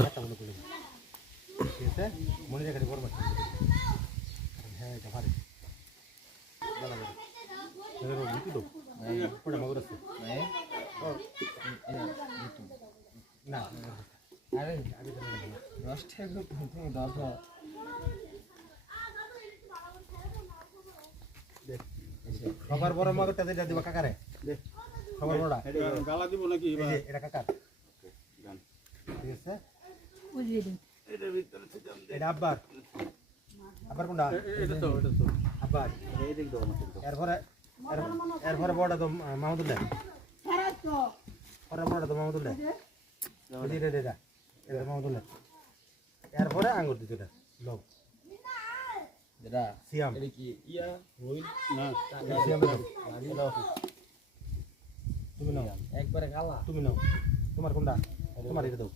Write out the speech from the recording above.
একটা মনে করলেন ঠিক আছে মনে রেখে বড় মাছ হ্যাঁ এটা ভালো কি দো পড়ে মাগুর আছে না আরে আমি তো নষ্ট হয়ে গেল তুমি দাদা দেখ খবর বড় মাগুরটা যেটা দিবা কাকারে দেখ খবর বড়া গালা দিব নাকি এটা কাকার ঠিক আছে বুঝিয়ে দিন এটার ভিতরে এটা আব্বার আব্বার কোনটা এটা তো আব্বার এই দিক দাও এরপরে বড়টা তো মাহমুদুল্লাহ পরে বড়টা তো মাহমুদুল্লাহ বুঝি রে এটা এটা মাহমুদুল্লাহ এরপরে আঙ্গুর দিতে এটা লোক যেটা সিয়াম এটা কি ইয়া হইল না সিয়াম দাও তুমি নাও একবারে গালা তুমি নাও তোমার কোনটা তোমার এটা দাও